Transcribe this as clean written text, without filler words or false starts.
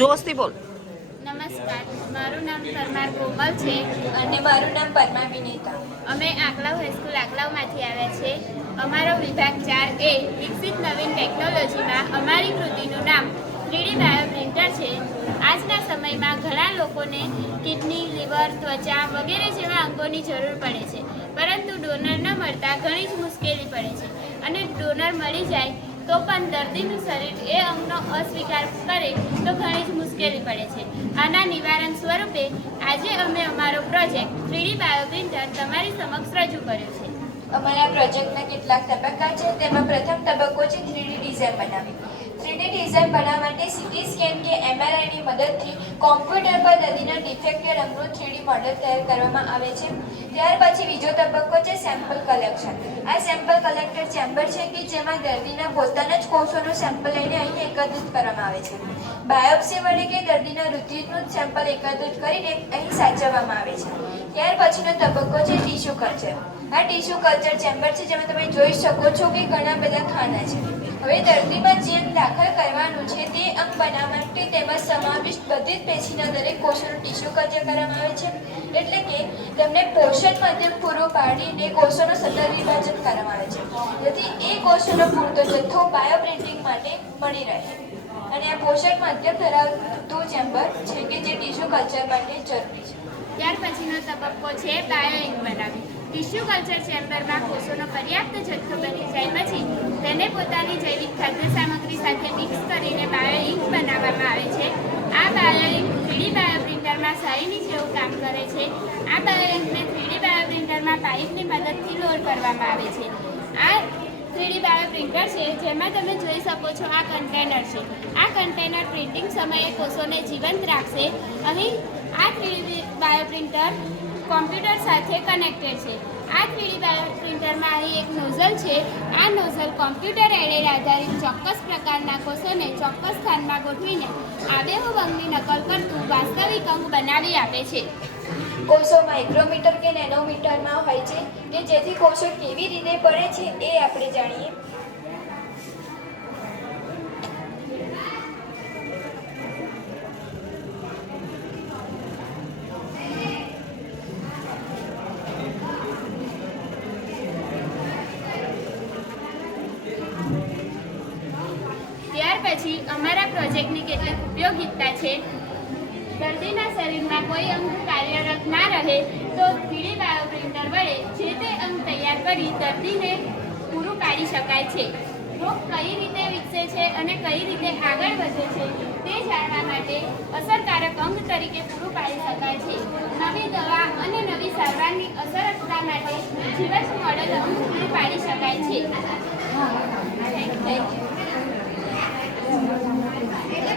જોશથી બોલ. નમસ્કાર, મારું નામ પરમાર કોમલ છે અને મારું નામ પરમાર વિનેતા. અમે આકલાવ હાઈસ્કૂલ આકલાવમાંથી આવ્યા છે. અમારો વિભાગ 4A વિકસિત નવીન ટેકનોલોજીમાં અમારી કૃતિનું નામ 3D બાયો પ્રિન્ટર છે. આજના સમયમાં ઘણા લોકોને કિડની, લીવર, ત્વચા વગેરે જેવા અંગોની જરૂર પડે છે, પરંતુ ડોનર ન મળતા ઘણી જ મુશ્કેલી પડે છે અને ડોનર મળી જાય તો પણ દર્દીનું શરીર એ અંગનો અસ્વીકાર કરે તો ઘણી જ મુશ્કેલી પડે છે. આના નિવારણ સ્વરૂપે આજે અમે અમારો પ્રોજેક્ટ 3D બાયો પ્રિન્ટર તમારી સમક્ષ રજૂ કર્યો છે. અમારા પ્રોજેક્ટના કેટલાક તબક્કા છે. તેમાં પ્રથમ તબક્કો છે 3D ડિઝાઇન બનાવવી. 3D ડિઝાઇન બનાવવા માટે સીટી સ્કેન કે MRIની મદદથી કોમ્પ્યુટર પર દર્દીના ડિફેક્ટેડ અંગનું 3D મોડેલ તૈયાર કરવામાં આવે છે. ત્યાર પછી બીજો તબક્કો છે સેમ્પલ કલેક્શન. આ સેમ્પલ કલેક્ટર ચેમ્બર છે કે જેમાં દર્દીના પોતાના જ કોષોનું સેમ્પલ લઈને અહીં એકત્રિત કરવામાં આવે છે. બાયોપ્સી વડે કે દર્દીના રુધિરનું જ સેમ્પલ એકત્રિત કરીને અહીં સાચવવામાં આવે છે. ત્યાર પછીનો તબક્કો છે ટીશ્યુ કલ્ચર. આ ટીશ્યુ કલ્ચર ચેમ્બર છે જેમાં તમે જોઈ શકો છો કે ઘણા બધા ખાના છે. હવે દર્દીમાં જે અંગ દાખલ કરવાનું છે તે અંગ બનાવવા માટે તેમાં સમાવિષ્ટ બધી જ પેશીના દરેક કોષોનું ટીશ્યુ કલ્ચર કરવામાં આવે છે. એટલે કે તેમને પોષણ માધ્યમ પૂરું પાડીને કોષોનું સતત વિભાજન કરવામાં આવે છે, જેથી એ કોષોનો પૂરતો જથ્થો બાયો પ્રિન્ટિંગ માટે મળી રહે. અને આ પોષક માધ્યમ ધરાવતું ચેમ્બર છે કે જે ટીશ્યુ કલ્ચર માટે જરૂરી છે. ત્યાર પછીનો તબક્કો છે બાયો ઇંક બનાવવી. ટિશ્યુ કલ્ચર ચેમ્બરમાં કોષોનો પર્યાપ્ત જથ્થો બની જાય પછી તેને પોતાની જૈવિક ખાદ્ય સામગ્રી સાથે મિક્સ કરીને બાયો ઇંક બનાવવામાં આવે છે. આ બાયો ઇંક 3D બાયો પ્રિન્ટરમાં શાહીની જેવું કામ કરે છે. આ બાયો ઇંકને 3D બાયો પ્રિન્ટરમાં પાઇપની મદદથી લોડ કરવામાં આવે છે. આ 3D બાયો પ્રિન્ટર છે જેમાં તમે જોઈ શકો છો આ કન્ટેનર છે. આ કન્ટેનર પ્રિન્ટિંગ સમયે કોષોને જીવંત રાખશે. અહીં આ 3D બાયો પ્રિન્ટર કોમ્પ્યુટર સાથે કનેક્ટેડ છે. આ 3D બાયો પ્રિન્ટરમાં અહીં એક નોઝલ છે. આ નોઝલ કોમ્પ્યુટર એડેડ આધારિત ચોક્કસ પ્રકારના કોષોને ચોક્કસ સ્થાનમાં ગોઠવીને આબેહૂબ અંગની નકલ કરતું વાસ્તવિક અંગ બનાવી આપે છે. કોષો માઇક્રોમીટર કે નેનોમીટરમાં હોય છે કે જેથી કોષો કેવી રીતે પડે છે એ આપણે જાણીએ. ત્યાર પછી અમારા પ્રોજેક્ટની કેટલીક ઉપયોગિતા છે. દર્દીના શરીરમાં કોઈ અંગ કાર્યરત ના રહે તો 3D બાયો પ્રિન્ટર વડે જે તે અંગ તૈયાર કરી દર્દીને પૂરું પાડી શકાય છે. રોગ કઈ રીતે વિકસે છે અને કઈ રીતે આગળ વધે છે તે જાણવા માટે અસરકારક અંગ તરીકે પૂરું પાડી શકાય છે. નવી દવા અને નવી સારવારની અસરકતા માટે જીવંત મોડેલ અંગ પૂરું પાડી શકાય છે. Thank you.